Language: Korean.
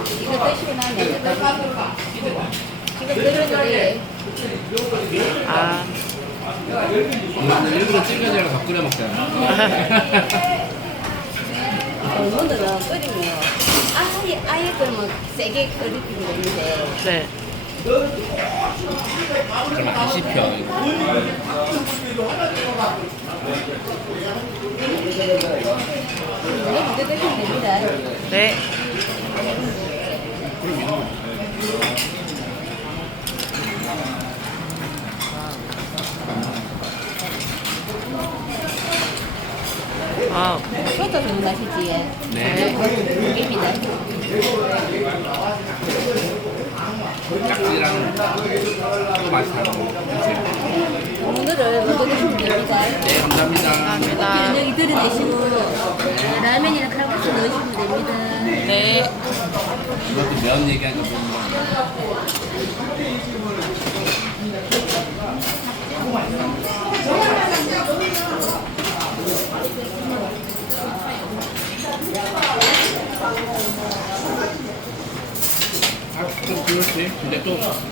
이거 나면 이거 들어줘야 아, 일부러 더 끓여 먹잖아. 오늘은 끓이면 아예 아예 끓으면 세게 끓이면 되는데 네. 그러면 안 씹혀. 네. 아, 소도 좀 맛있지. 네. 고기입니다. 깍지랑 또 맛이 거. 그치? 오늘은 이거 드시면 됩니다. 네, 감사합니다. 감사합니다. 여기 들여내시고 라면이나 칼국수 넣으시면 됩니다. 네. 이것도 면 얘기하니까 뭐. 아, 좀 그렇지. 근데 또